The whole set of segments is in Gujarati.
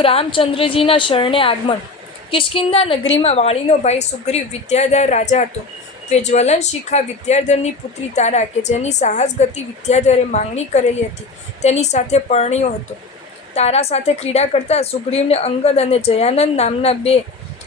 શ્રીગુરુ રામચંદ્રજીના શરણે આગમન। કિષ્કિંધા નગરીમાં વાળીનો ભાઈ સુગ્રીવ વિદ્યાધર રાજા હતો। તે જ્વલન શિખા વિદ્યાધરની પુત્રી તારા કે જેની સાહસ ગતિ વિદ્યાધરે માંગણી કરેલી હતી તેની સાથે પરણ્યો હતો। તારા સાથે ક્રીડા કરતા સુગ્રીવને અંગદ અને જયાનંદ નામના બે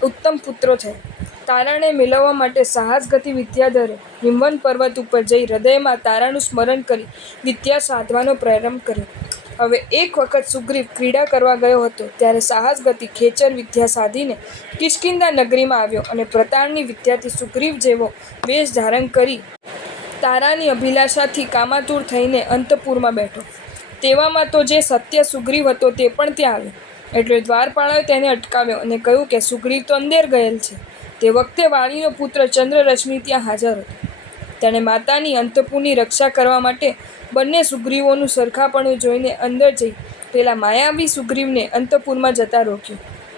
ઉત્તમ પુત્રો થયા। તારાને મેળવવા માટે સાહસ ગતિ વિદ્યાધરે હિમવન પર્વત ઉપર જઈ હૃદયમાં તારાનું સ્મરણ કરી વિદ્યા સાધવાનો પ્રારંભ કર્યો। હવે એક વખત સુગ્રીવ ક્રીડા કરવા ગયો હતો ત્યારે સાહસ ગતિ ખેચર વિદ્યા સાધીને કિષ્કિંધા નગરીમાં આવ્યો અને પ્રતારની વિદ્યાથી સુગ્રીવ જેવો વેશ ધારણ કરી તારાની અભિલાષાથી કામાતુર થઈને અંતઃપુરમાં બેઠો। તેવામાં તો જે સત્ય સુગ્રીવ હતો તે પણ ત્યાં આવ્યો। એટલે દ્વારપાળોએ તેને અટકાવ્યો અને કહ્યું કે સુગ્રીવ તો અંદર ગયેલ છે। તે વખતે વાળીનો પુત્ર ચંદ્રરશ્મિ ત્યાં હાજર હતો। તેણે માતાની અંતઃપુરની રક્ષા કરવા માટે બંને સુગ્રીવોનું સરખાપણું જોઈને અંદર જઈ પેલા માયાવી સુગ્રીવને અંતઃપુરમાં જતા રોક્યો।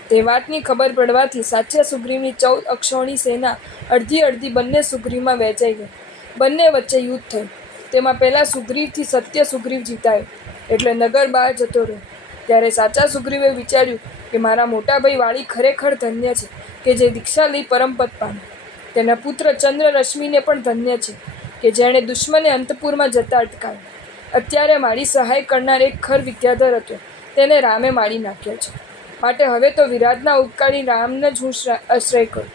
તે વાતની ખબર પડવાથી સાચા સુગ્રીવની 14 અક્ષોણી સેના અડધી બંને સુગ્રીવમાં વહેંચાઈ ગઈ। બંને વચ્ચે યુદ્ધ થયું। તેમાં પહેલા સુગ્રીવથી સત્ય સુગ્રીવ જીતાયો એટલે નગર બહાર જતો રહ્યો। ત્યારે સાચા સુગ્રીવે વિચાર્યું કે મારા મોટા ભાઈ વાળી ખરેખર ધન્ય છે કે જે દીક્ષા લઈ પરમપદ પામ્યો। તેના પુત્ર ચંદ્રરશ્મિને પણ ધન્ય છે કે જેણે દુશ્મને અંતઃપુરમાં જતા અટકાવ્યો। અત્યારે મારી સહાય કરનાર એક ખર વિદ્યાધર હતો તેને રામે મારી નાખ્યો છે, માટે હવે તો વિરાટના ઉપકારી રામને જ હું આશ્રય કરું।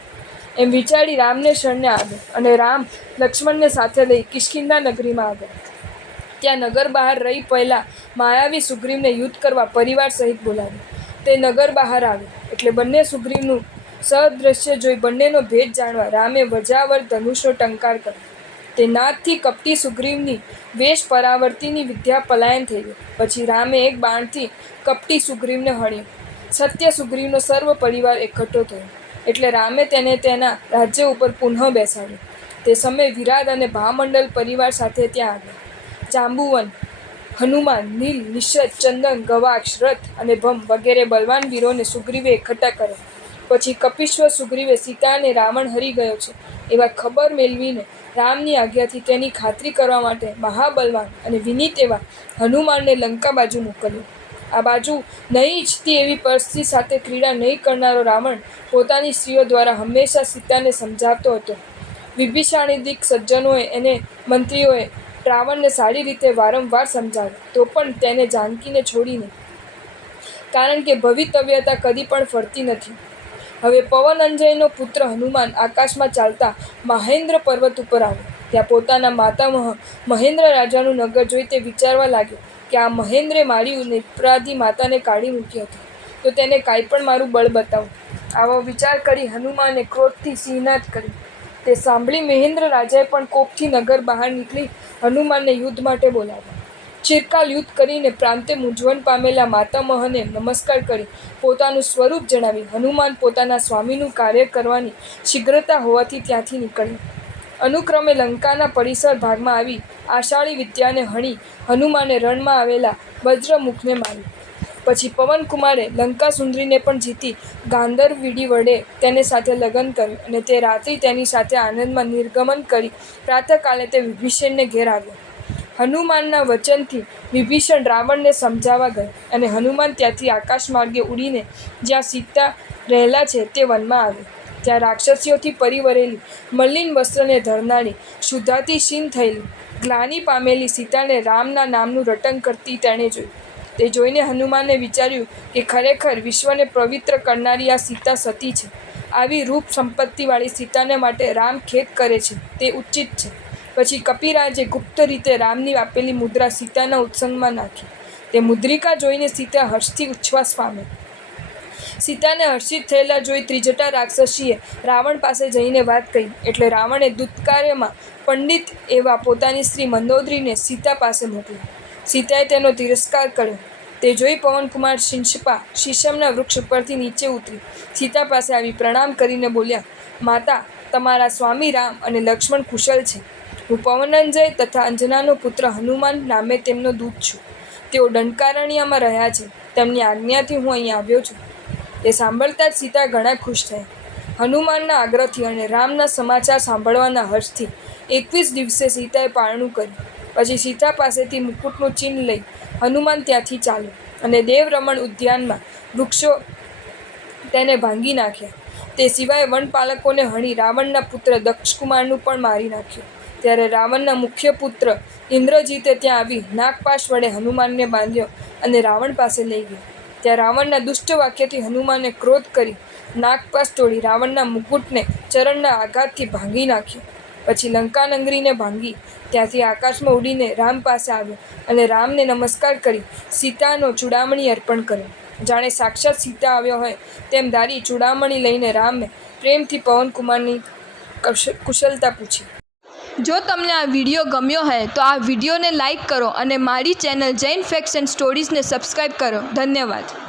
એમ વિચારી રામને શરણે આવ્યો અને રામ લક્ષ્મણને સાથે લઈ કિષ્કિંધા નગરીમાં આવ્યા। ત્યાં નગર બહાર રહી પહેલા માયાવી સુગ્રીવને યુદ્ધ કરવા પરિવાર સહિત બોલાવ્યો। તે નગર બહાર આવ્યો એટલે બંને સુગ્રીવનું સહદ્રશ્ય જોઈ બંનેનો ભેદ જાણવા રામે વજાવર ધનુષનો ટંકાર કર્યો। તે નાદથી કપટી સુગ્રીવની વેશ પરાવર્તિની વિદ્યા પલાયન થઈ ગઈ। પછી રામે એક બાણથી કપટી સુગ્રીવને હણ્યો। સત્ય સુગ્રીવનો સર્વ પરિવાર એકઠો થયો એટલે રામે તેને તેના રાજ્ય ઉપર પુનઃ બેસાડ્યો। તે સમયે વિરાટ અને ભામંડલ પરિવાર સાથે ત્યાં આવ્યા। જાંબુવન, હનુમાન, નીલ, નિષદ, ચંદન, ગવાક્ષ, રથ અને ભમ વગેરે બલવાન વીરોને સુગ્રીવે એકઠા કર્યા। પછી કપિશ્વ સુગ્રીવે સીતાને રાવણ હરી ગયો છે એવા ખબર મેળવીને રામની આજ્ઞાથી તેની ખાતરી કરવા માટે મહાબલવાન અને વિનીત એવા હનુમાનને લંકા બાજુ મોકલ્યો। આ બાજુ નહીં ઈચ્છતી એવી પરસ્ત્રી સાથે ક્રીડા નહીં કરનારો રાવણ પોતાની સ્ત્રીઓ દ્વારા હંમેશા સીતાને સમજાવતો હતો। વિભીષણાદિક સજ્જનોએ અને મંત્રીઓએ રાવણને સારી રીતે વારંવાર સમજાવ્યો તો પણ તેને જાનકીને છોડી નહીં, કારણ કે ભવિતવ્યતા કદી પણ ફરતી નથી। હવે પવન અંજયનો પુત્ર હનુમાન આકાશમાં ચાલતા મહેન્દ્ર પર્વત ઉપર આવ્યો। ત્યાં પોતાના માતામહ મહેન્દ્ર રાજાનું નગર જોઈ તે વિચારવા લાગ્યો કે આ મહેન્દ્રે મારી નિરપરાધી માતાને કાઢી મૂકી હતી તો તેને કાંઈ પણ મારું બળ બતાવું। આવો વિચાર કરી હનુમાને ક્રોધથી સિંહનાદ કર્યો। તે સાંભળી મહેન્દ્ર રાજાએ પણ કોપથી નગર બહાર નીકળી હનુમાનને યુદ્ધ માટે બોલાવ્યો। ચિરકાલ યુદ્ધ કરીને પ્રાંતે મૂંઝવણ પામેલા માતામહને નમસ્કાર કરી પોતાનું સ્વરૂપ જણાવી હનુમાન પોતાના સ્વામીનું કાર્ય કરવાની શીઘ્રતા હોવાથી ત્યાંથી નીકળ્યા। અનુક્રમે લંકાના પરિસર ભાગમાં આવી આશાળી વિદ્યાને હણી હનુમાને રણમાં આવેલા વજ્રમુખને માર્યો। પછી પવનકુમારે લંકા સુંદરીને પણ જીતી ગાંધર્વ વીડી વડે તેને સાથે લગ્ન કર્યું અને તે રાત્રિ તેની સાથે આનંદમાં નિર્ગમન કરી પ્રાતઃકાલે તે વિભીષણને ઘેર આવ્યો। હનુમાનના વચનથી વિભીષણ રાવણને સમજાવવા ગયો અને હનુમાન ત્યાંથી આકાશ માર્ગે ઉડીને જ્યાં સીતા રહેલા છે તે વનમાં આવ્યો। ત્યાં રાક્ષસીઓથી પરિવરેલી મલિન વસ્ત્રને ધરનારી શુદ્ધાતિશીન થયેલી ગ્લાનિ પામેલી સીતાને રામના નામનું રટન કરતી તેણે જોઈ। તે જોઈને હનુમાને વિચાર્યું કે ખરેખર વિશ્વને પવિત્ર કરનારી આ સીતા સતી છે। આવી રૂપ સંપત્તિવાળી સીતાને માટે રામ ખેદ કરે છે તે ઉચિત છે। પછી કપિરાજે ગુપ્ત રીતે રામની આપેલી મુદ્રા સીતાના ઉત્સંગમાં નાખી। તે મુદ્રિકા જોઈને સીતા હર્ષથી ઉચ્છ્વાસ પામી। સીતાને હર્ષિત થયેલા જોઈ ત્રિજટા રાક્ષસીએ રાવણ પાસે જઈને વાત કહી એટલે રાવણે દૂતકાર્યમાં પંડિત એવા પોતાની સ્ત્રી મંદોદરીને સીતા પાસે મોકલી। સીતાએ તેનો તિરસ્કાર કર્યો। તે જોઈ પવનકુમાર શિંશપા શીશમના વૃક્ષ ઉપરથી નીચે ઉતરી સીતા પાસે આવી પ્રણામ કરીને બોલ્યા, માતા, તમારા સ્વામી રામ અને લક્ષ્મણ કુશળ છે। હું પવનંજય તથા અંજનાનો પુત્ર હનુમાન નામે તેમનો દૂત છું। તેઓ દંડકારણ્યમાં રહ્યા છે। તેમની આજ્ઞાથી હું અહીં આવ્યો છું। તે સાંભળતા જ સીતા ઘણા ખુશ થયા। હનુમાનના આગ્રહથી અને રામના સમાચાર સાંભળવાના હર્ષથી 21 દિવસે સીતાએ પારણું કર્યું। પછી સીતા પાસેથી મુકુટનું ચિહ્ન લઈ હનુમાન ત્યાંથી ચાલ્યો। અને દેવરમણ ઉદ્યાનમાં વૃક્ષો તેને ભાંગી નાખ્યા. તે સિવાય વનપાલકોને હણી રાવણના પુત્ર દક્ષકુમારનું પણ મારી નાખ્યું. ત્યારે રાવણના મુખ્ય પુત્ર ઇન્દ્રજીતે ત્યાં આવી નાગપાશ વડે હનુમાનને બાંધ્યો અને રાવણ પાસે લઈ ગયો. ત્યાં રાવણના દુષ્ટ વાક્યથી હનુમાને ક્રોધ કરી નાગપાશ તોડી રાવણના મુકુટને ચરણના આઘાતથી ભાંગી નાખ્યો. પછી લંકાનગરીને ભાંગી ત્યાંથી આકાશમાં ઉડીને રામ પાસે આવ્યો અને રામને નમસ્કાર કરી સીતાનો ચૂડામણી અર્પણ કર્યો. જાણે સાક્ષાત સીતા આવ્યો હોય તેમ ધારી ચૂડામણી લઈને રામે પ્રેમથી પવનકુમારની કુશલતા પૂછી. જો તમને આ વિડીયો ગમ્યો હોય તો આ વિડીયોને લાઈક કરો અને મારી ચેનલ જૈન ફેક્ટ્સ એન્ડ સ્ટોરીઝને સબસ્ક્રાઈબ કરો. ધન્યવાદ.